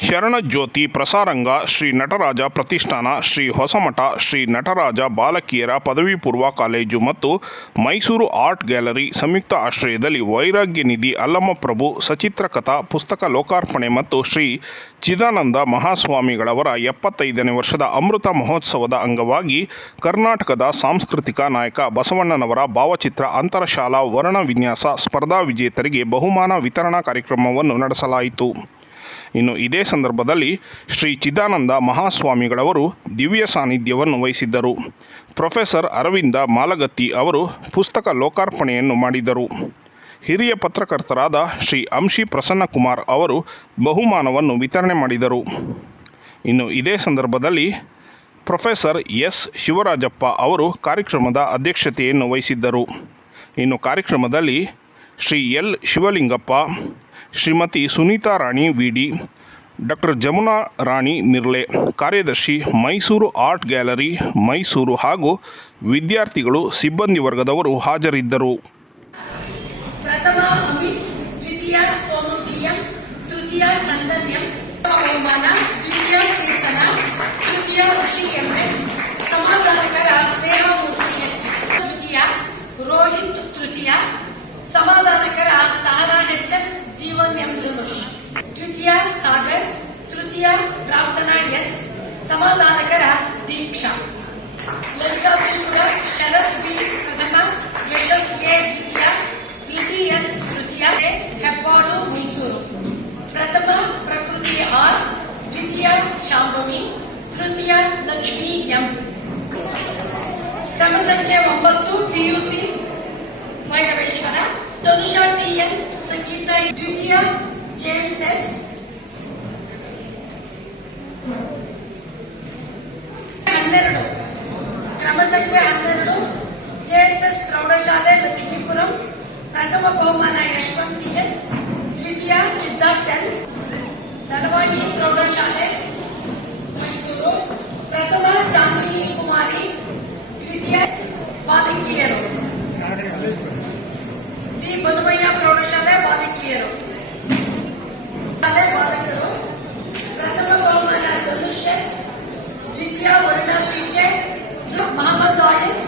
ಶರಣಜ್ಯೋತಿ ಪ್ರಸಾರಂಗ ಶ್ರೀ ನಟರಾಜ ಪ್ರತಿಷ್ಠಾನ, ಶ್ರೀ ಹೊಸಮಠ, ಶ್ರೀ ನಟರಾಜ ಬಾಲಕಿಯರ ಪದವಿ ಪೂರ್ವ ಕಾಲೇಜು ಮತ್ತು ಮೈಸೂರು ಆರ್ಟ್ ಗ್ಯಾಲರಿ ಸಂಯುಕ್ತ ಆಶ್ರಯದಲ್ಲಿ ವೈರಾಗ್ಯ ನಿಧಿ ಅಲ್ಲಮಪ್ರಭು ಸಚಿತ್ರ ಕಥಾ ಪುಸ್ತಕ ಲೋಕಾರ್ಪಣೆ ಮತ್ತು ಶ್ರೀ ಚಿದಾನಂದ ಮಹಾಸ್ವಾಮಿಗಳವರ ಎಪ್ಪತ್ತೈದನೇ ವರ್ಷದ ಅಮೃತ ಮಹೋತ್ಸವದ ಅಂಗವಾಗಿ ಕರ್ನಾಟಕದ ಸಾಂಸ್ಕೃತಿಕ ನಾಯಕ ಬಸವಣ್ಣನವರ ಭಾವಚಿತ್ರ ಅಂತರಶಾಲಾ ವರ್ಣ ವಿನ್ಯಾಸ ಸ್ಪರ್ಧಾ ವಿಜೇತರಿಗೆ ಬಹುಮಾನ ವಿತರಣಾ ಕಾರ್ಯಕ್ರಮವನ್ನು ನಡೆಸಲಾಯಿತು. ಇನ್ನು ಇದೇ ಸಂದರ್ಭದಲ್ಲಿ ಶ್ರೀ ಚಿದಾನಂದ ಮಹಾಸ್ವಾಮಿಗಳವರು ದಿವ್ಯ ಸಾನ್ನಿಧ್ಯವನ್ನು ವಹಿಸಿದ್ದರು. ಪ್ರೊಫೆಸರ್ ಅರವಿಂದ ಮಾಲಗತ್ತಿ ಅವರು ಪುಸ್ತಕ ಲೋಕಾರ್ಪಣೆಯನ್ನು ಮಾಡಿದರು. ಹಿರಿಯ ಪತ್ರಕರ್ತರಾದ ಶ್ರೀ ಅಂಶಿ ಪ್ರಸನ್ನಕುಮಾರ್ ಅವರು ಬಹುಮಾನವನ್ನು ವಿತರಣೆ ಮಾಡಿದರು. ಇನ್ನು ಇದೇ ಸಂದರ್ಭದಲ್ಲಿ ಪ್ರೊಫೆಸರ್ ಎಸ್ ಶಿವರಾಜಪ್ಪ ಅವರು ಕಾರ್ಯಕ್ರಮದ ಅಧ್ಯಕ್ಷತೆಯನ್ನು ವಹಿಸಿದ್ದರು. ಇನ್ನು ಕಾರ್ಯಕ್ರಮದಲ್ಲಿ Shri L Shivalingappa Shrimati Sunita Rani, V D. Doctor Jamuna Rani Mirle, ಕಾರ್ಯದರ್ಶಿ ಮೈಸೂರು ಆರ್ಟ್ ಗ್ಯಾಲರಿ, ಮೈಸೂರು ಹಾಗೂ ವಿದ್ಯಾರ್ಥಿಗಳು ಸಿಬ್ಬಂದಿ ವರ್ಗದವರು ಹಾಜರಿದ್ದರು. ತೃತೀಯ ತೃತೀಯ ಸಮಾಧಾನಕರ ದ್ವಿತೀಯ, ರೋಹಿತ್ ತೃತೀಯ ಸಮಾಧಾನಕರ Sahana H S Jeevan M Dhanush ದ್ವಿತೀಯ ಸಾಗರ್ ತೃತೀಯ ಪ್ರಾರ್ಥನಾ ಎಸ್ ಸಮಾಧಾನಕರ ದೀಕ್ಷಾ ಲಲಿತಾ ತ್ರಿಪುರ ಶರತ್ ಬಿ ಪ್ರಥಮ ಯಶಸ್ ಎ ದ್ವಿತೀಯ ಧೃತಿ ಎಸ್ ತೃತೀಯ ಹೆಬ್ಬಾಳು ಮೈಸೂರು ಪ್ರಥಮ ಪ್ರಕೃತಿ ಆರ್ ದ್ವಿತೀಯ ಶಾಂಭವಿ ತೃತೀಯ ಲಕ್ಷ್ಮಿ ಎಂ ಕ್ರಮ ಸಂಖ್ಯೆ ಒಂಬತ್ತು ಪಿಯುಸಿ ಭೈರವೇಶ್ವರ ತನುಷಾ ಟಿಎನ್ ಸಂಗೀತ ದ್ವಿತೀಯ ಜೇಮ್ಸ್ ಎಸ್ ಹನ್ನೆರಡು ಕ್ರಮ ಸಂಖ್ಯೆ ಹನ್ನೆರಡು ಜೆಎಸ್ಎಸ್ ಪ್ರೌಢಶಾಲೆ ಲಕ್ಷ್ಮೀಪುರಂ ಪ್ರಥಮ ಬಹುಮಾನ ಯಶವಂತ್ ಎಸ್ ದ್ವಿತೀಯ ಸಿದ್ಧಾರ್ಥ್ ಎನ್ ದಳವಾಯಿ ಪ್ರೌಢಶಾಲೆ ಮೈಸೂರು ಪ್ರಥಮ ಚಾಂದಿನಿ ಕುಮಾರಿ ದ್ವಿತೀಯ ಬಾಲಕಿಯರು ದಿ ಬದುಮಯ್ಯ ಪ್ರೌಢಶಾಲೆ ಬಾಲಕಿಯರು ಶಾಲೆ ಬಾಲಕರು ಪ್ರಥಮ ಬಹುಮಾನ ಧನುಷ್ ಎಸ್ ದ್ವಿತೀಯ ವರ್ಣ ಪಿಕೆ ಮೊಹಮ್ಮದ್ ದಾಯಸ್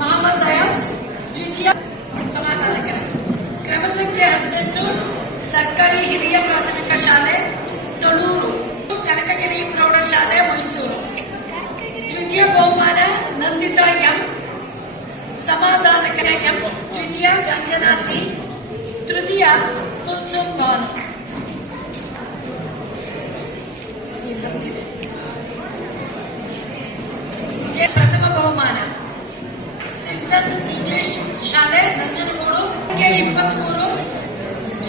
ಮೊಹಮ್ಮದ್ ದಯಾಸ್ ದ್ವಿತೀಯ ಸಮಾಧಾನಕರ ಕ್ರಮ ಸಂಖ್ಯೆ ಹದಿನೆಂಟು ಸರ್ಕಾರಿ ಹಿರಿಯ ಪ್ರಾಥಮಿಕ ಶಾಲೆ ತೊಳೂರು ಕನಕಗಿರಿ ಪ್ರೌಢಶಾಲೆ ಮೈಸೂರು ದ್ವಿತೀಯ ಬಹುಮಾನ ನಂದಿತಾ ಎಂ ಸಮಾಧಾನಕರ ಎಂ ದ್ವಿತೀಯ ಸಂಜನಾ ಸಿ ತೃತೀಯ ಕುಲ್ಸುಮ್ ಭಾನು ಇಲ್ಲದಿದೆ ಜೆ ಪ್ರಥಮ ಬಹುಮಾನ ಸಿಮ್ಸನ್ ಇಂಗ್ಲಿಷ್ ಶಾಲೆ ನಂಜನಗೂಡು ಕೆ ಇಪ್ಪತ್ಮೂರು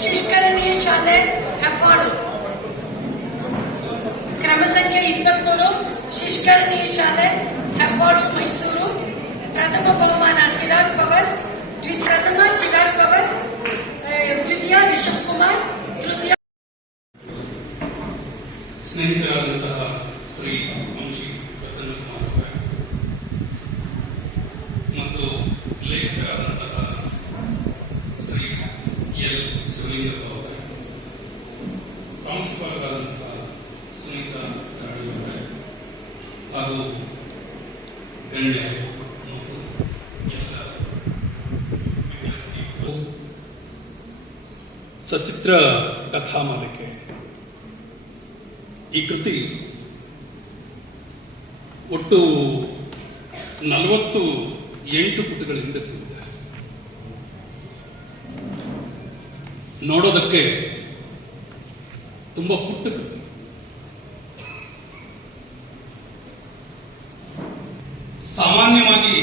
ಶಿಷ್ಕರಣಿ ಶಾಲೆ ಹೆಬ್ಬಾಳು ಕ್ರಮ ಸಂಖ್ಯೆ ಇಪ್ಪತ್ಮೂರು ಶಿಷ್ಕರಣಿ ಶಾಲೆ ಹೆಬ್ಬಾಳು ಮೈಸೂರು ಪ್ರಥಮ चिराग पवन द्विप्रथमा चिराग पवन द्वितीया ऋषभ कुमार ಸಚಿತ್ರ ಕಥಾಮಾಲಿಕೆ ಈ ಕೃತಿ ಒಟ್ಟು ನಲವತ್ತು ಎಂಟು ಪುಟಗಳಿಂದ ಕೂಡಿದೆ. ನೋಡೋದಕ್ಕೆ ತುಂಬ ಪುಟ್ಟ ಕೃತಿ ಸಾಮಾನ್ಯವಾಗಿ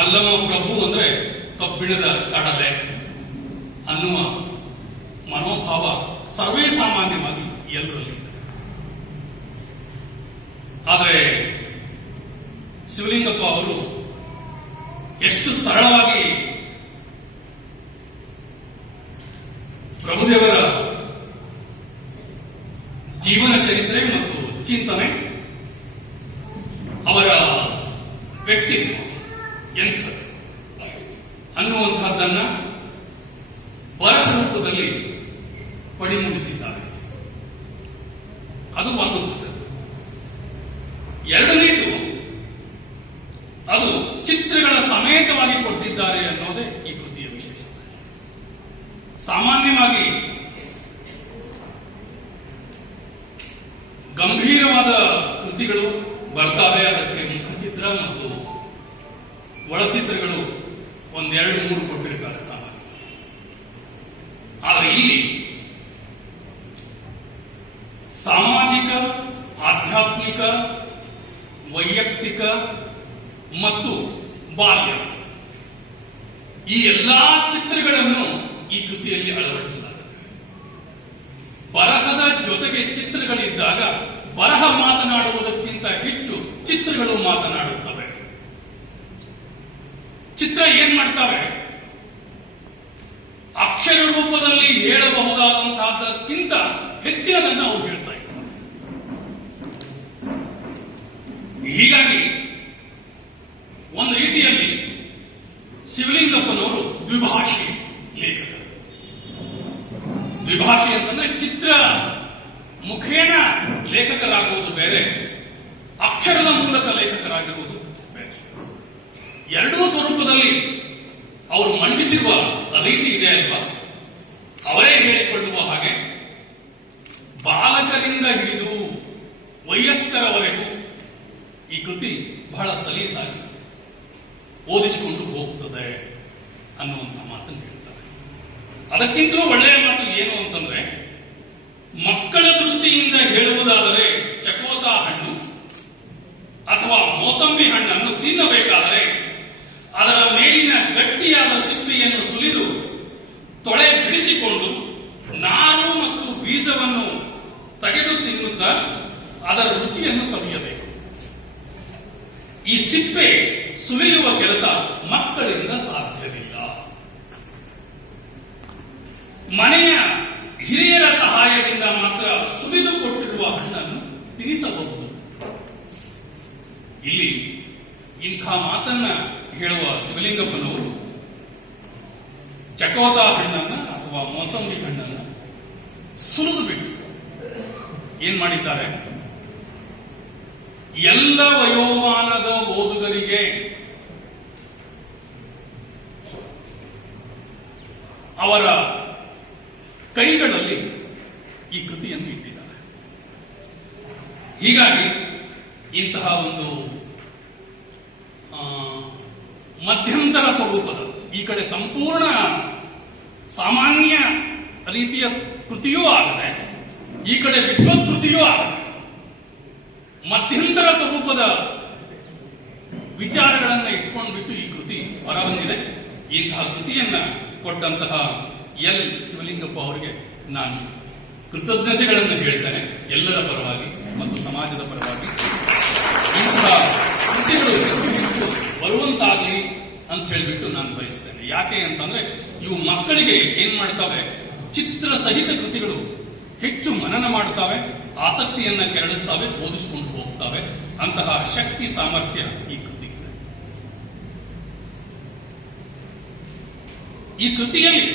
ಅಲ್ಲಮ ಪ್ರಭು ಅಂದ್ರೆ ಕಬ್ಬಿಣದ ಕಡಲೆ ಅನ್ನುವ ಮನೋಭಾವ ಸರ್ವೇ ಸಾಮಾನ್ಯವಾಗಿ ಎಲ್ಲರಲ್ಲಿ ಇದೆ. ಆದರೆ ಶಿವಲಿಂಗಪ್ಪ ಅವರು ಎಷ್ಟು ಸರಳವಾಗಿ ಪ್ರಭುದೇವರ ಜೀವನ ಚರಿತ್ರೆ ಮತ್ತು ಚಿಂತನೆ ಅವರ ವ್ಯಕ್ತಿತ್ವ ಎಂಥ ಅನ್ನುವಂತಹದ್ದನ್ನ ಬರಹ ರೂಪದಲ್ಲಿ ಪಡಿಮೂಡಿಸಿದ್ದಾರೆ ಅದು ಒಂದು ಭಾಗ ಎರಡನೇದು ಅದು ಚಿತ್ರಗಳ ಸಮೇತವಾಗಿ ಕೊಟ್ಟಿದ್ದಾರೆ ಅನ್ನೋದೇ ಈ ಕೃತಿಯ ವಿಶೇಷ ಸಾಮಾನ್ಯವಾಗಿ ಗಂಭೀರವಾದ ಕೃತಿಗಳು ಬರ್ತಾವೆ ಅದಕ್ಕೆ ಮುಖಚಿತ್ರ ಮತ್ತು ಒಳಚಿತ್ರಗಳು ಒಂದೆರಡು ಮೂರು know ಅದಕ್ಕಿಂತಲೂ ಒಳ್ಳೆಯ ಮಾತು ಏನು ಅಂತಂದ್ರೆ, ಮಕ್ಕಳ ದೃಷ್ಟಿಯಿಂದ ಹೇಳುವುದಾದರೆ ಚಕೋತ ಹಣ್ಣು ಅಥವಾ ಮೋಸಂಬಿ ಹಣ್ಣನ್ನು ತಿನ್ನಬೇಕಾದರೆ ಅದರ ಮೇಲಿನ ಗಟ್ಟಿಯಾದ ಸಿಪ್ಪೆಯನ್ನು ಸುಲಿದು ತೊಳೆ ಬಿಡಿಸಿಕೊಂಡು ನಾರು ಮತ್ತು ಬೀಜವನ್ನು ತೆಗೆದು ತಿನ್ನುತ್ತಾ ಅದರ ರುಚಿಯನ್ನು ಸವಿಯಬೇಕು. ಈ ಸಿಪ್ಪೆ ಸುಲಿಯುವ ಕೆಲಸ ಮಕ್ಕಳಿಂದ ಸಾಧ್ಯವಿಲ್ಲ ಮನೆಯ ಹಿರಿಯರ ಸಹಾಯದಿಂದ ಮಾತ್ರ ಸುರಿದು ಕೊಟ್ಟಿರುವ ಹಣ್ಣನ್ನು ತಿನ್ನಿಸಬಹುದು ಇಲ್ಲಿ ಇಂಥ ಮಾತನ್ನ ಹೇಳುವ ಶಿವಲಿಂಗಪ್ಪನವರು ಚಕೋತ ಹಣ್ಣನ್ನ ಅಥವಾ ಮೋಸಂಬಿ ಹಣ್ಣನ್ನ ಸುರಿದು ಬಿಟ್ಟು ಏನ್ ಮಾಡಿದ್ದಾರೆ? ಎಲ್ಲ ವಯೋಮಾನದ ಓದುಗರಿಗೆ ಅವರ ಕೈಗಳಲ್ಲಿ ಈ ಕೃತಿಯನ್ನು ಇಟ್ಟಿದ್ದಾರೆ. ಹೀಗಾಗಿ ಇಂತಹ ಒಂದು ಮಧ್ಯಂತರ ಸ್ವರೂಪದ ಈ ಕಡೆ ಸಂಪೂರ್ಣ ಸಾಮಾನ್ಯ ರೀತಿಯ ಕೃತಿಯೂ ಆಗದೆ, ಈ ಕಡೆ ವಿದ್ವತ್ ಕೃತಿಯೂ ಆಗದೆ, ಮಧ್ಯಂತರ ಸ್ವರೂಪದ ವಿಚಾರಗಳನ್ನು ಇಟ್ಕೊಂಡ್ಬಿಟ್ಟು ಈ ಕೃತಿ ಹೊರಬಂದಿದೆ. ಇಂತಹ ಕೃತಿಯನ್ನ ಕೊಟ್ಟಂತಹ ಎಲ್ ಶಿವಲಿಂಗಪ್ಪ ಅವರಿಗೆ ನಾನು ಕೃತಜ್ಞತೆಗಳನ್ನು ಹೇಳ್ತೇನೆ ಎಲ್ಲರ ಪರವಾಗಿ ಮತ್ತು ಸಮಾಜದ ಪರವಾಗಿ. ಇಂತಹ ಕೃತಿಗಳು ಬರುವಂತಾಗಲಿ ಅಂತ ಹೇಳಿಬಿಟ್ಟು ನಾನು ಬಯಸ್ತೇನೆ. ಯಾಕೆ ಅಂತಂದ್ರೆ ಇವು ಮಕ್ಕಳಿಗೆ ಏನ್ ಮಾಡ್ತವೆ? ಚಿತ್ರ ಸಹಿತ ಕೃತಿಗಳು ಹೆಚ್ಚು ಮನನ ಮಾಡ್ತವೆ ಆಸಕ್ತಿಯನ್ನ ಕೆರಳಿಸ್ತವೆ, ಓದಿಸ್ಕೊಂಡು ಹೋಗ್ತವೆ. ಅಂತಹ ಶಕ್ತಿ, ಸಾಮರ್ಥ್ಯ ಈ ಕೃತಿಗಿದೆ. ಈ ಕೃತಿಯಲ್ಲಿ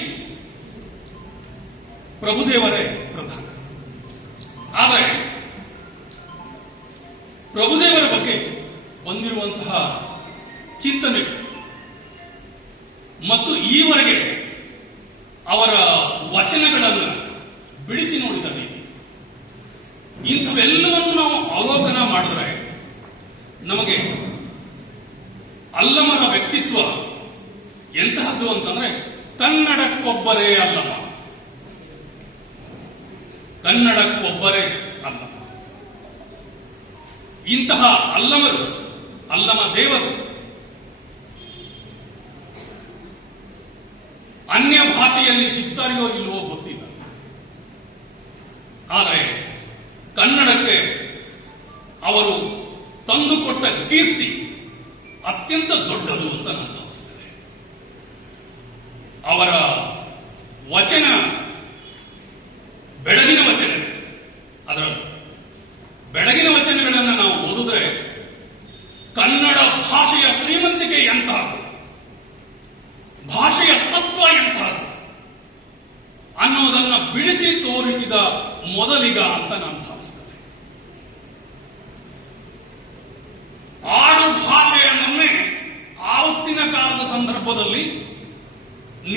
ಪ್ರಭುದೇವರೇ ಪ್ರಧಾನ. ಆದರೆ, ಪ್ರಭುದೇವರ ಬಗ್ಗೆ ಬಂದಿರುವಂತಹ ಚಿಂತನೆ ಮತ್ತು ಈವರೆಗೆ ಅವರ ವಚನಗಳನ್ನು ಬಿಡಿಸಿ ನೋಡಿದ ರೀತಿ, ಇಂಥವೆಲ್ಲವನ್ನು ನಾವು ಅವಲೋಕನ ಮಾಡಿದ್ರೆ ನಮಗೆ ಅಲ್ಲಮರ ವ್ಯಕ್ತಿತ್ವ ಎಂತಹದ್ದು ಅಂತಂದ್ರೆ ಕನ್ನಡಕ್ಕೊಬ್ಬರೇ ಅಲ್ಲಮ. ಕನ್ನಡಕ್ಕೊಬ್ಬರೇ ನಮ್ಮ ಇಂತಹ ಅಲ್ಲಮರು ಅಲ್ಲಮ ದೇವರು, ಅನ್ಯ ಭಾಷೆಯಲ್ಲಿ ಸಿಗ್ತಾರೆಯೋ ಇಲ್ಲವೋ ಗೊತ್ತಿಲ್ಲ. ಆದರೆ ಕನ್ನಡಕ್ಕೆ ಅವರು ತಂದುಕೊಟ್ಟ ಕೀರ್ತಿ ಅತ್ಯಂತ ದೊಡ್ಡದು ಅಂತ ನಾನು ಭಾವಿಸ್ತೇನೆ. ಅವರ ವಚನ ಬೆಳಗಿನ ವಚನ ಅದರ ಬೆಳಗಿನ ವಚನಗಳನ್ನು ನಾವು ಓದಿದ್ರೆ ಕನ್ನಡ ಭಾಷೆಯ ಶ್ರೀಮಂತಿಕೆ ಎಂತಹದ್ದು ಭಾಷೆ ಮೊದಲಿಗ ಅಂತ ನಾನು ಭಾವಿಸ್ತೇನೆ ಆಡು ಭಾಷೆಯನ್ನೇ ಆವತ್ತಿನ ಕಾಲದ ಸಂದರ್ಭದಲ್ಲಿ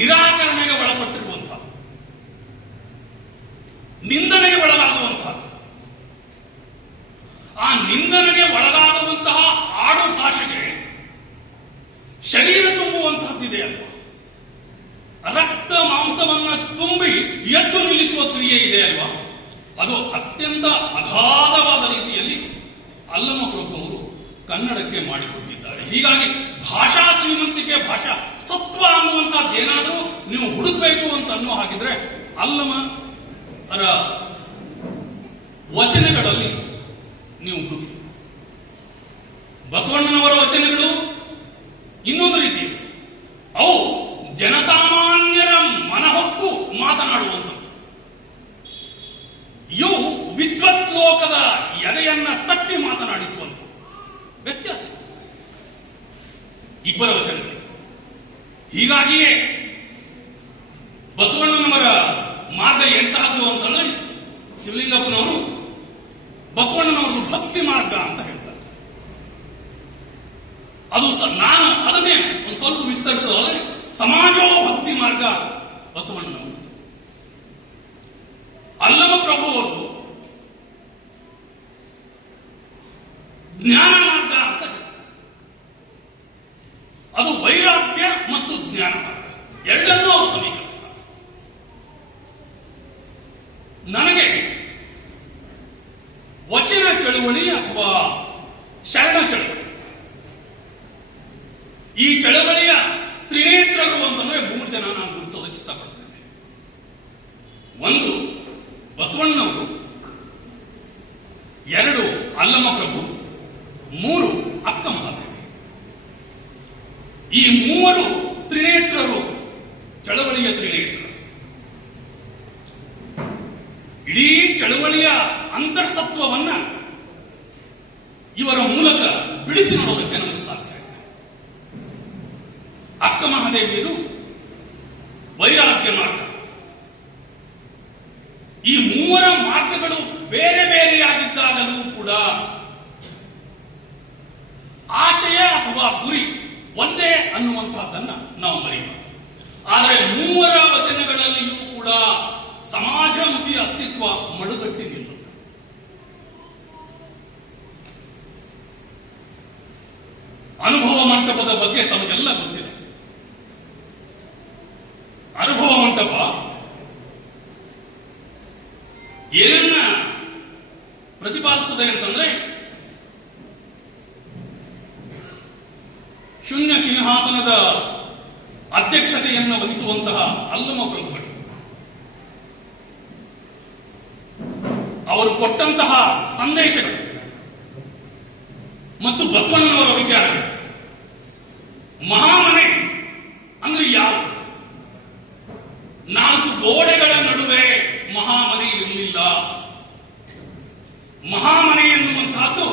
ನಿರಾಕರಣೆಗೆ ಒಳಪಟ್ಟಿರುವಂತಹ ನಿಂದನೆಗೆ ज्ञानमार्ग ಚಳವಳಿಯ ಅಂತರ್ಸತ್ವವನ್ನ ಇವರ ಮೂಲಕ ಬಿಡಿಸಿ ನೋಡೋದಕ್ಕೆ ನಮಗೆ ಸಾಧ್ಯ ಅಕ್ಕ ಮಹಾದೇವಿಯರು ಏನನ್ನ ಪ್ರತಿಪಾದಿಸುತ್ತದೆ ಅಂತಂದ್ರೆ ಶೂನ್ಯ ಸಿಂಹಾಸನದ ಅಧ್ಯಕ್ಷತೆಯನ್ನು ವಹಿಸುವಂತಹ ಅಲ್ಲಮ ಪ್ರಭುಗಳು. ಅವರು ಕೊಟ್ಟಂತಹ ಸಂದೇಶಗಳು ಮತ್ತು ಬಸವಣ್ಣನವರ ವಿಚಾರಗಳು. ಮಹಾಮನೆ ಅಂದ್ರೆ ಯಾರು ನಾಲ್ಕು ಗೋಡೆಗಳ ನಡುವೆ ಮಹಾಮನೆ ಇರಲಿಲ್ಲ. ಮಹಾಮನೆ ಎನ್ನುವಂತಹದ್ದು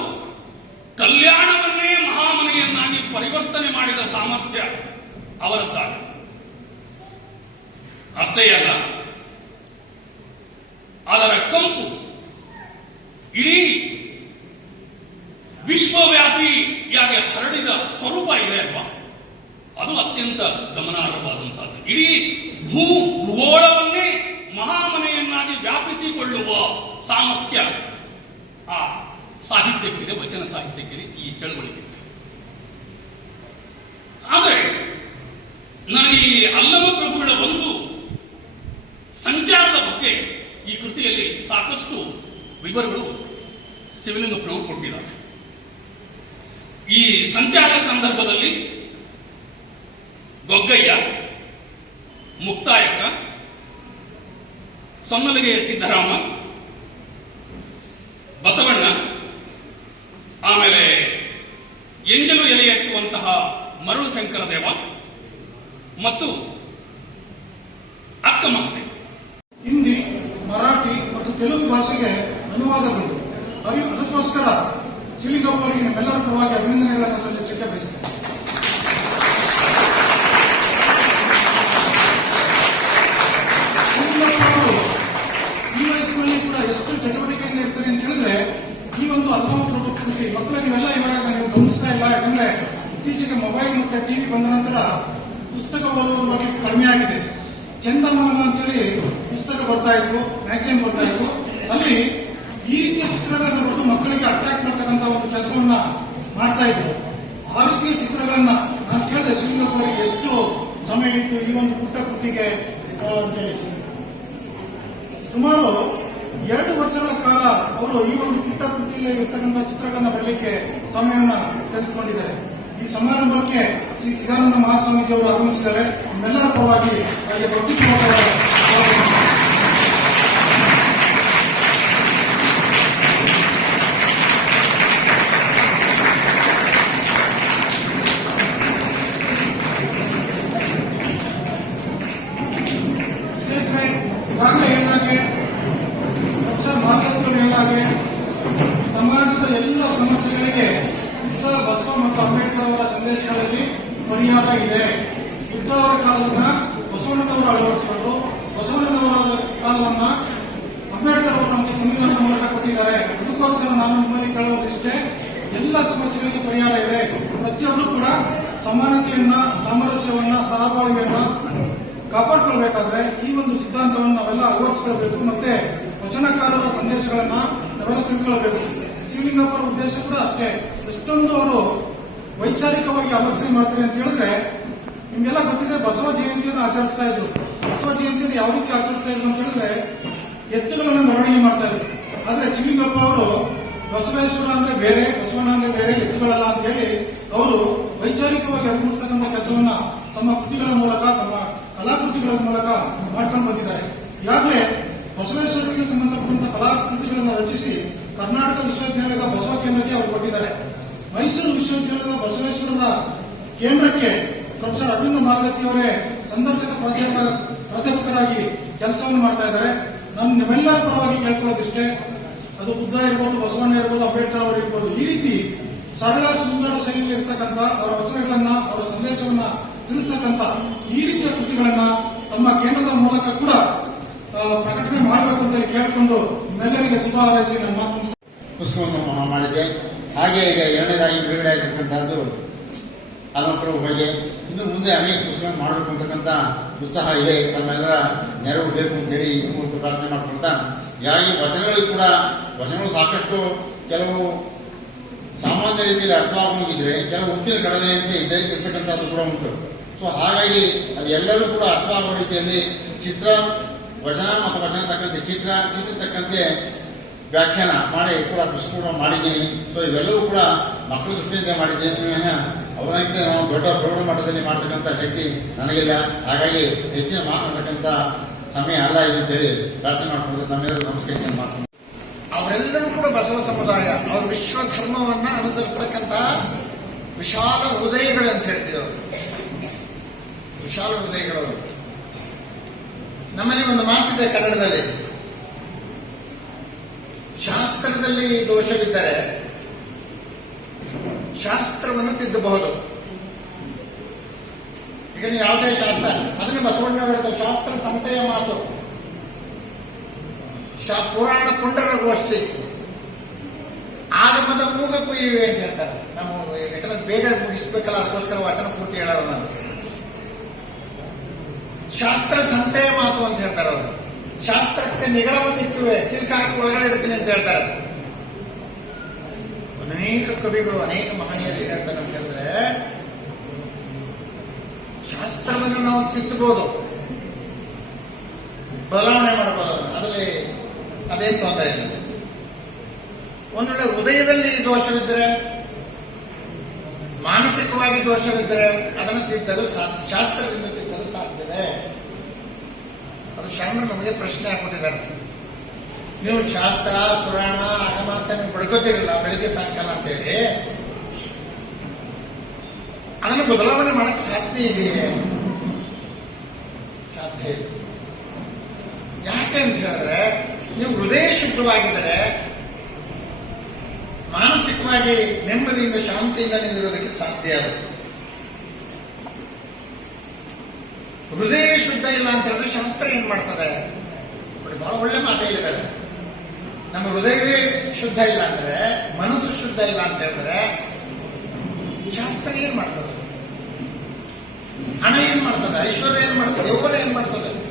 ಕಲ್ಯಾಣವನ್ನೇ ಮಹಾಮನೆಯನ್ನಾಗಿ ಪರಿವರ್ತನೆ ಮಾಡಿದ ಸಾಮರ್ಥ್ಯ ಅವರದ್ದಾಗಿದೆ. ಅಷ್ಟೇ ಅಲ್ಲ, ಅದರ ಕಂಪು ಇಡೀ ವಿಶ್ವವ್ಯಾಪಿಯಾಗಿ ಹರಡಿದ ಸ್ವರೂಪ ಇದೆ ಅಲ್ವಾ? ಅದು ಅತ್ಯಂತ ಗಮನಾರ್ಹವಾದಂತಹದ್ದು ಇಡೀ ಭೂ ಭೂಗೋಳವನ್ನೇ ಮಹಾಮನೆಯನ್ನಾಗಿ ವ್ಯಾಪಿಸಿಕೊಳ್ಳುವ ಸಾಮರ್ಥ್ಯ ಆ ಸಾಹಿತ್ಯಕ್ಕಿದೆ, ವಚನ ಸಾಹಿತ್ಯಕ್ಕಿದೆ ಈ ಚಳವಳಿಗೆ. ಆದರೆ ನನಗೆ ಅಲ್ಲಮ ಪ್ರಭುಗಳ ಒಂದು ಸಂಚಾರದ ಬಗ್ಗೆ ಈ ಕೃತಿಯಲ್ಲಿ ಸಾಕಷ್ಟು ವಿವರಗಳು ಶಿವಲಿಂಗಪ್ಪನವರು ಕೊಟ್ಟಿದ್ದಾರೆ. ಈ ಸಂಚಾರದ ಸಂದರ್ಭದಲ್ಲಿ ಗೊಗ್ಗಯ್ಯ, ಮುಕ್ತಾಯಕ ಸೊನ್ನಲಗೆಯ ಸಿದ್ದರಾಮ, ಬಸವಣ್ಣ, ಆಮೇಲೆ ಎಂಜಲು ಎಲೆ ಎತ್ತುವಂತಹ ಮರುಳು ದೇವ ಮತ್ತು ಅಕ್ಕ ಹಿಂದಿ, ಮರಾಠಿ ಮತ್ತು ತೆಲುಗು ಭಾಷೆಗೆ ಅನುವಾದ ಬಂದಿದೆ. ಅದಕ್ಕೋಸ್ಕರ ಶಿವಲಿಂಗಪ್ಪ ಎಲ್ಲರ ಪರವಾಗಿ ಅಭಿನಂದನೆಗಳನ್ನು ಸಲ್ಲಿಸಲಿಕ್ಕೆ ಬಯಸ್ತೇನೆ. ಮಕ್ಕಳು ನೀವೆಲ್ಲ ಇವಾಗ ನೀವು ಗಮನಿಸ್ತಾ ಇಲ್ಲ, ಯಾಕಂದ್ರೆ ಇತ್ತೀಚೆಗೆ ಮೊಬೈಲ್ ಮತ್ತೆ ಟಿವಿ ಬಂದ ನಂತರ ಪುಸ್ತಕ ಓದೋದ್ರ ಬಗ್ಗೆ ಕಡಿಮೆ ಆಗಿದೆ. ಚಂದಮಾನ ಅಂತೇಳಿ ಪುಸ್ತಕ ಬರ್ತಾ ಇತ್ತು ಮ್ಯಾಗಝಿನ್ ಬರ್ತಾ ಇತ್ತು. ಅಲ್ಲಿ ಈ ರೀತಿಯ ಚಿತ್ರಗಳನ್ನು ಮಕ್ಕಳಿಗೆ ಅಟ್ರಾಕ್ಟ್ ಮಾಡ್ತಕ್ಕಂಥ ಒಂದು ಕೆಲಸವನ್ನ ಮಾಡ್ತಾ ಇದ್ರು. ಆ ರೀತಿಯ ಚಿತ್ರಗಳನ್ನ ನಾನು ಕೇಳಿದೆ, ಶಿವಲಿಂಗಪ್ಪ ಎಷ್ಟು ಸಮಯ ಇತ್ತು ಈ ಒಂದು ಪುಟ್ಟ ಕೃತಿಗೆ ಸುಮಾರು ಎರಡು ವರ್ಷಗಳ ಕಾಲ ಅವರು ಈ ಒಂದು ಪುಟ್ಟ ಕೃತಿಯಲ್ಲಿ ಇರ್ತಕ್ಕಂಥ ಚಿತ್ರಗಳನ್ನ ಬರಲಿಕ್ಕೆ ಸಮಯವನ್ನ ತೆಗೆದುಕೊಂಡಿದ್ದಾರೆ. ಈ ಸಮಾರಂಭಕ್ಕೆ ಶ್ರೀ ಚಿದಾನಂದ ಮಹಾಸ್ವಾಮೀಜಿ ಅವರು ಆಗಮಿಸಿದ್ದಾರೆ. ನಿಮ್ಮೆಲ್ಲರ ಪರವಾಗಿ ಅವರಿಗೆ ಪ್ರತಿಪೂರ್ವಕವಾದ ಕಾಪಾಡ್ಕೊಳ್ಬೇಕಾದ್ರೆ ಈ ಒಂದು ಸಿದ್ಧಾಂತವನ್ನು ನಾವೆಲ್ಲ ಅಳವಡಿಸಿಕೊಳ್ಬೇಕು ಮತ್ತೆ ವಚನಕಾರರ ಸಂದೇಶಗಳನ್ನ ನಾವೆಲ್ಲ ತಿಳ್ಕೊಳ್ಬೇಕು. ಶಿವಲಿಂಗಪ್ಪರ ಉದ್ದೇಶ ಕೂಡ ಅಷ್ಟೇ. ಎಷ್ಟೊಂದು ಅವರು ವೈಚಾರಿಕವಾಗಿ ಆಲೋಚನೆ ಮಾಡ್ತಾರೆ ಅಂತ ಹೇಳಿದ್ರೆ ನಿಮ್ಗೆಲ್ಲ ಗೊತ್ತಿದೆ ಬಸವ ಜಯಂತಿಯನ್ನು ಆಚರಿಸ್ತಾ ಇದ್ರು. ಬಸವ ಜಯಂತಿಯನ್ನು ಯಾವ ರೀತಿ ಆಚರಿಸ್ತಾ ಇದ್ರು ಅಂತ ಹೇಳಿದ್ರೆ ಎತ್ತುಗಳನ್ನು ಮೆರವಣಿಗೆ ಮಾಡ್ತಾ ಇದ್ರು. ಆದ್ರೆ ಶಿವಲಿಂಗಪ್ಪ ಅವರು ಬಸವೇಶ್ವರ ಅಂದ್ರೆ ಬೇರೆ, ಬಸವಣ್ಣ ಅಂದ್ರೆ ಬೇರೆ, ಎತ್ತುಗಳಲ್ಲ ಅಂತ ಹೇಳಿ ಅವರು ವೈಚಾರಿಕವಾಗಿ ಅನುಭವಿಸ್ತಕ್ಕಂಥ ಕೆಲಸವನ್ನ ತಮ್ಮ ಕೃತಿಗಳ ಮೂಲಕ ತಮ್ಮ ಕಲಾಕೃತಿಗಳ ಮೂಲಕ ಮಾಡ್ಕೊಂಡು ಬಂದಿದ್ದಾರೆ. ಈಗಾಗಲೇ ಬಸವೇಶ್ವರರಿಗೆ ಸಂಬಂಧಪಟ್ಟಂತಹ ಕಲಾಕೃತಿಗಳನ್ನು ರಚಿಸಿ ಕರ್ನಾಟಕ ವಿಶ್ವವಿದ್ಯಾಲಯದ ಬಸವ ಕೇಂದ್ರಕ್ಕೆ ಅವರು ಕೊಟ್ಟಿದ್ದಾರೆ. ಮೈಸೂರು ವಿಶ್ವವಿದ್ಯಾಲಯದ ಬಸವೇಶ್ವರರ ಕೇಂದ್ರಕ್ಕೆ ಪ್ರೊಫೆಸರ್ ಅರವಿಂದ ಮಾಲಗತ್ತಿ ಅವರೇ ಸಂದರ್ಶಕ ಪ್ರಾಧ್ಯಾಪಕ ಪ್ರಾಧ್ಯಾಪಕರಾಗಿ ಕೆಲಸವನ್ನು ಮಾಡ್ತಾ ಇದ್ದಾರೆ. ನಾನು ನಿಮ್ಮೆಲ್ಲರ ಪರವಾಗಿ ಕೇಳ್ಕೊಳ್ಳೋದಿಷ್ಟೇ, ಅದು ಬುದ್ಧ ಇರ್ಬೋದು, ಬಸವಣ್ಣ ಇರ್ಬೋದು, ಅಂಬೇಡ್ಕರ್ ಅವರು ಇರ್ಬೋದು, ಈ ರೀತಿ ಸರಳ ಸುಂದರ ಶೈಲಿಯಲ್ಲಿ ಇರ್ತಕ್ಕಂಥ ಅವರ ವಚನಗಳನ್ನ, ಅವರ ಸಂದೇಶವನ್ನ ತಿಳಿಸ್ತಕ್ಕಂಥ ಈ ರೀತಿಯ ಕೃತಿಗಳನ್ನ ತಮ್ಮ ಕೇಂದ್ರದ ಮೂಲಕ ಕೂಡ ಪ್ರಕಟಣೆ ಮಾಡಬೇಕು ಅಂತ ಕೇಳಿಕೊಂಡು ನಿಮ್ಮೆಲ್ಲರಿಗೆ ಶುಭ ಹಾರೈಸಿ ನನ್ನ ಮಾತು. ಪುಸ್ತಕವನ್ನು ಮಾಡಿದೆ ಹಾಗೆ ಈಗ ಎರಡನೇದಾಗಿ ಬಿಡುಗಡೆ ಆಗಿರ್ತಕ್ಕಂಥದ್ದು ಅದೊಬ್ಬರ ಬಗ್ಗೆ ಇನ್ನು ಮುಂದೆ ಅನೇಕ ಪುಸ್ತಕ ಮಾಡಬೇಕು ಅಂತಕ್ಕಂಥ ಉತ್ಸಾಹ ಇದೆ. ತಮ್ಮೆಲ್ಲರ ನೆರವು ಬೇಕು ಅಂತೇಳಿ ಮೂಲಕ ಪ್ರಾರ್ಥನೆ ಮಾಡ್ಕೊಳ್ತಾ ಯಾಗಿ ವಚನಗಳು ಕೂಡ, ವಚನಗಳು ಸಾಕಷ್ಟು ಕೆಲವು ಸಾಮಾನ್ಯ ರೀತಿಯಲ್ಲಿ ಅರ್ಥವಾಗಿದ್ರೆ ಕೆಲವು ಉಪ್ಪಿನ ಕಡಲೆಯಂತೆ ಇದೆ ಇರ್ತಕ್ಕಂಥದ್ದು ಕೂಡ ಉಂಟು. ಸೊ ಹಾಗಾಗಿ ಅದೆಲ್ಲರೂ ಕೂಡ ಅರ್ಥವಾಗುವ ರೀತಿಯಲ್ಲಿ ಚಿತ್ರ, ವಚನ ಮತ್ತು ವಚನ ತಕ್ಕಂತೆ ಚಿತ್ರ ಚಿತ್ರ ತಕ್ಕಂತೆ ವ್ಯಾಖ್ಯಾನ ಮಾಡಿ ಕೂಡ ಪುಸ್ತಕ ಮಾಡಿದ್ದೀನಿ. ಸೊ ಇವೆಲ್ಲವೂ ಕೂಡ ಮಕ್ಕಳ ದೃಷ್ಟಿಯಿಂದ ಮಾಡಿದ್ದೇನೆ ಅವರಂತೆ ನಾವು ದೊಡ್ಡ ಪ್ರೌಢ ಮಟ್ಟದಲ್ಲಿ ಮಾಡತಕ್ಕಂಥ ಶಕ್ತಿ ನನಗಿಲ್ಲ. ಹಾಗಾಗಿ ಹೆಚ್ಚಿನ ಮಾತನಾಡತಕ್ಕಂಥ ಸಮಯ ಅಲ್ಲ ಇದು ಅಂತ ಹೇಳಿ ಪ್ರಾರ್ಥನೆ ಮಾಡ್ಕೊಂಡು ತಮ್ಮೆಲ್ಲರೂ ನಮಸ್ಕಾರ ಮಾತು. ಅವರೆಲ್ಲರೂ ಕೂಡ ಬಸವ ಸಮುದಾಯ, ಅವರು ವಿಶ್ವ ಧರ್ಮವನ್ನ ಅನುಸರಿಸತಕ್ಕಂತಹ ವಿಶಾಲ ಹೃದಯಗಳು ಅಂತ ಹೇಳ್ತೀವಿ ಅವರು. ವಿಶಾಲ ಹೃದಯಗಳವರು. ನಮ್ಮಲ್ಲಿ ಒಂದು ಮಾತಿದೆ ಕನ್ನಡದಲ್ಲಿ. ಶಾಸ್ತ್ರದಲ್ಲಿ ದೋಷವಿದ್ದರೆ ಶಾಸ್ತ್ರವನ್ನು ತಿದ್ದಬಹುದು. ಈಗ ನೀವು ಯಾವುದೇ ಶಾಸ್ತ್ರ, ಅದನ್ನು ಬಸವಣ್ಣನವರ ಶಾಸ್ತ್ರ ಸಂತೆಯ ಮಾತು. ಪುರಾಣ ಪುಂಡರ ಗೋಷ್ಠಿ. ಆಗಮದ ಮೂಗ ಕುಯ್ಯುವೆ ಅಂತ ಹೇಳ್ತಾರೆ. ನಾವು ಯಾಕಂದ್ರೆ ಬೇಗ ಮುಗಿಸ್ಬೇಕಲ್ಲ, ಅದಕ್ಕೋಸ್ಕರ ವಚನ ಪೂರ್ತಿ ಹೇಳೋರು ನಾನು ಶಾಸ್ತ್ರ ಸಂತೆಯ ಮಾತು ಅಂತ ಹೇಳ್ತಾರೆ ಅವರು. ಶಾಸ್ತ್ರಕ್ಕೆ ನಿಗಳವನ್ನು ಇಟ್ಟುವೆ ಚಿಲ್ಕ ಹಾಕಿ ಒಳಗಡೆ ಇಡ್ತೀನಿ ಅಂತ ಹೇಳ್ತಾರೆ. ಅನೇಕ ಕವಿಗಳು, ಅನೇಕ ಮಹನೀಯರು ಹೇಳ್ತಾರೆ ಅಂತ ಹೇಳಿದ್ರೆ ಶಾಸ್ತ್ರವನ್ನು ನಾವು ತಿದ್ದಬಹುದು ಬದಲಾವಣೆ ಮಾಡಬಹುದು. ಅದರಲ್ಲಿ ಅದೇ ತೊಂದರೆ ಇಲ್ಲ ಒಂದು ವೇಳೆ ಹೃದಯದಲ್ಲಿ ದೋಷವಿದ್ದರೆ, ಮಾನಸಿಕವಾಗಿ ದೋಷವಿದ್ದರೆ, ಅದನ್ನು ತಿದ್ದಲು ಶಾಸ್ತ್ರದಿಂದ ಸಾಧ್ಯವಿದೆ ಅದು ಶರಣರು ನಮಗೆ ಪ್ರಶ್ನೆ ಹಾಕ್ಬಿಟ್ಟಿದ್ದಾರೆ ನೀವು ಶಾಸ್ತ್ರ, ಪುರಾಣ ಆಗಮ ಅಂತ ನೀವು ಪಡ್ಕೋತಿರಲಿಲ್ಲ ಬೆಳಿಗ್ಗೆ ಸಾಯಂಕಾಲ ಅಂತೇಳಿ. ಅದನ್ನು ಬದಲಾವಣೆ ಮಾಡಕ್ ಸಾಧ್ಯ ಇದೆಯೇ? ಸಾಧ್ಯ ಇದೆ ಯಾಕೆ ಅಂತ ಹೇಳಿದ್ರೆ, ನೀವು ಹೃದಯ ಶುದ್ಧವಾಗಿದ್ದರೆ, ಮಾನಸಿಕವಾಗಿ ನೆಮ್ಮದಿಯಿಂದ, ಶಾಂತಿಯಿಂದ ನಿಂದಿರೋದಕ್ಕೆ ಸಾಧ್ಯ ಅದು. ಹೃದಯ ಶುದ್ಧ ಇಲ್ಲ ಅಂತ ಹೇಳಿದ್ರೆ ಶಾಸ್ತ್ರ ಏನ್ ಮಾಡ್ತಾರೆ ಬಹಳ ಒಳ್ಳೆ ಮಾತು ಹೇಳಿದ್ದಾರೆ. ನಮ್ಮ ಹೃದಯವೇ ಶುದ್ಧ ಇಲ್ಲ ಅಂದ್ರೆ, ಮನಸ್ಸು ಶುದ್ಧ ಇಲ್ಲ ಅಂತ ಹೇಳಿದ್ರೆ ಶಾಸ್ತ್ರ ಏನ್ ಮಾಡ್ತದೆ? ಹಣ ಏನ್ ಮಾಡ್ತದೆ? ಐಶ್ವರ್ಯ ಏನ್ ಮಾಡ್ತದೆ? ಯೌವನ ಏನ್ ಮಾಡ್ತದೆ?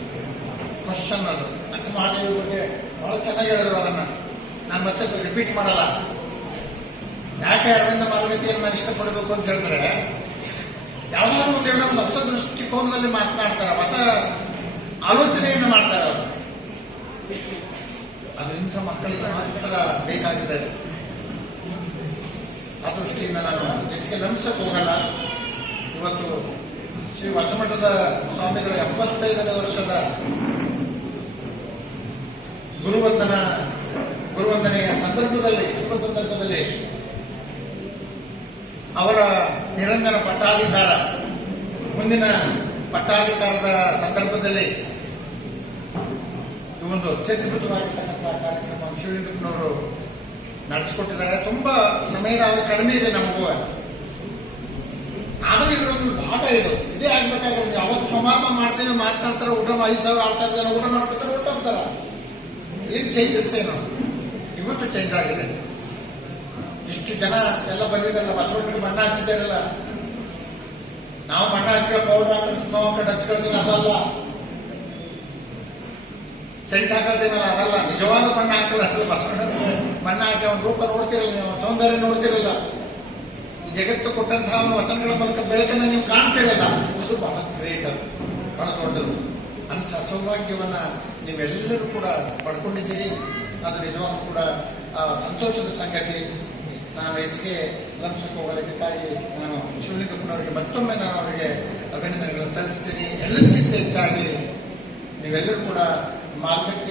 ಕ್ವಶನ್ ಅದು. ಅಕ್ಕ ಮಹಾದೇವಿ ಬಗ್ಗೆ ಬಹಳ ಚೆನ್ನಾಗಿ ಹೇಳಿದ್ರು ಅದನ್ನ ನಾನು ಮತ್ತೆ ರಿಪೀಟ್ ಮಾಡಲ್ಲ. ಯಾಕೆ ಅರವಿಂದ ಮಾಲಗತಿಯನ್ನು ನಾನು ಇಷ್ಟಪಡಬೇಕು ಅಂತ ಹೇಳಿದ್ರೆ ಯಾವ್ದಾದ್ರು ಒಂದು ಏನೋ ಹೊಸ ದೃಷ್ಟಿಕೋನದಲ್ಲಿ ಮಾತನಾಡ್ತಾರೆ, ಹೊಸ ಆಲೋಚನೆಯನ್ನು ಮಾಡ್ತಾರೆ ಅವರು. ಅದರಿಂದ ಮಕ್ಕಳಿಗೆ ಮಾತ್ರ ಬೇಕಾಗಿದೆ. ಆ ದೃಷ್ಟಿಯಿಂದ ನಾನು ಹೆಚ್ಚಿಗೆ ಲಂಸಕ್ಕೆ ಹೋಗಲ್ಲ. ಇವತ್ತು ಶ್ರೀ ಹೊಸಮಠದ ಸ್ವಾಮಿಗಳ ಎಪ್ಪತ್ತೈದನೇ ವರ್ಷದ ಗುರುವಂದನ, ಗುರುವಂದನೆಯ ಸಂದರ್ಭದಲ್ಲಿ, ಶುಭ ಸಂದರ್ಭದಲ್ಲಿ ಅವರ ನಿರಂಜನ ಪಟ್ಟಾಧಿಕಾರ. ಮುಂದಿನ ಪಟ್ಟಾಧಿಕಾರದ ಸಂದರ್ಭದಲ್ಲಿ ಈ ಒಂದು ಅತ್ಯದ್ಭುತವಾಗಿರ್ತಕ್ಕಂಥ ಕಾರ್ಯಕ್ರಮ ಶಿವಲಿಂಗಪ್ಪನವರು ನಡೆಸಿಕೊಟ್ಟಿದ್ದಾರೆ. ತುಂಬಾ ಸಮಯದ ಅವಧಿ ಕಡಿಮೆ ಇದೆ ನಮಗೂ. ಆದರೂ ಇದರೊಂದು ಭಾಗ ಇದು. ಇದೇ ಆಗ್ಬೇಕಾಗುತ್ತೆ ಯಾವತ್ತು ಸಮಾರಂಭ ಮಾಡ್ತೇವೆ ಮಾತನಾಡ್ತಾರೆ ಊಟ ಐದು ಸಾವಿರ ಆರು ಸಾವಿರ ಜನ ಊಟ ಮಾಡ್ಕೊತಾರೆ, ಊಟ ಅಂತಾರ. ಏನ್ ಚೇಂಜಸ್ ಏನು? ಇವತ್ತು ಚೇಂಜ್ ಆಗಿದೆ. ಇಷ್ಟು ಜನ ಎಲ್ಲ ಬಂದಿದ್ದಲ್ಲ ಬಸವಣ್ಣಗೆ ಬಣ್ಣ ಹಚ್ಚಿದಾರಲ್ಲ ನಾವು ಬಣ್ಣ ಹಚ್ಕೊಂಡು ಪೌಡರ್ ಹಾಕೊಂಡು ಸ್ನೋ ಕಡೆ ಹಚ್ಕೊಳ್ತೀವಿ, ಅದಲ್ಲ. ಸೆಂಟ್ ಹಾಕೊಳ್ತೀವಲ್ಲ ಅದಲ್ಲ. ನಿಜವಾದ ಬಣ್ಣ ಹಾಕೊಳ್ಳೋದು ಬಸವಣ್ಣ ಬಣ್ಣ ಹಾಕಿ ಅವನ ರೂಪ ನೋಡ್ತಿರಲಿಲ್ಲ ನೀವು ಸೌಂದರ್ಯ ನೋಡ್ತಿರಲಿಲ್ಲ ಜಗತ್ತು ಕೊಟ್ಟಂತಹ ಅವನ ವಚನಗಳ ಮೂಲಕ ಬೆಳಕನ್ನು ನೀವು ಕಾಣ್ತಿರಲ್ಲ, ಅದು ಬಹಳ ಗ್ರೇಟ್ ಅದು, ಬಹಳ ದೊಡ್ಡದು. ಅಂಥ ಸೌಭಾಗ್ಯವನ್ನ ನೀವೆಲ್ಲರೂ ಕೂಡ ಪಡ್ಕೊಂಡಿದ್ದೀರಿ. ಅದು ನಿಜವಾಗ್ಲೂ ಕೂಡ ಸಂತೋಷದ ಸಂಗತಿ. ನಾನು ಹೆಚ್ಚಿಗೆ ನಾನು ಇದಕ್ಕಾಗಿ ನಾನು ಶಿವಲಿಂಗಪ್ಪನವರಿಗೆ ಮತ್ತೊಮ್ಮೆ ನಾನು ಅವರಿಗೆ ಅಭಿನಂದನೆಗಳನ್ನು ಸಲ್ಲಿಸ್ತೀನಿ. ಎಲ್ಲದಕ್ಕಿಂತ ಹೆಚ್ಚಾಗಿ ನೀವೆಲ್ಲರೂ ಕೂಡ ಮಾರ್ಗಕ್ಕೆ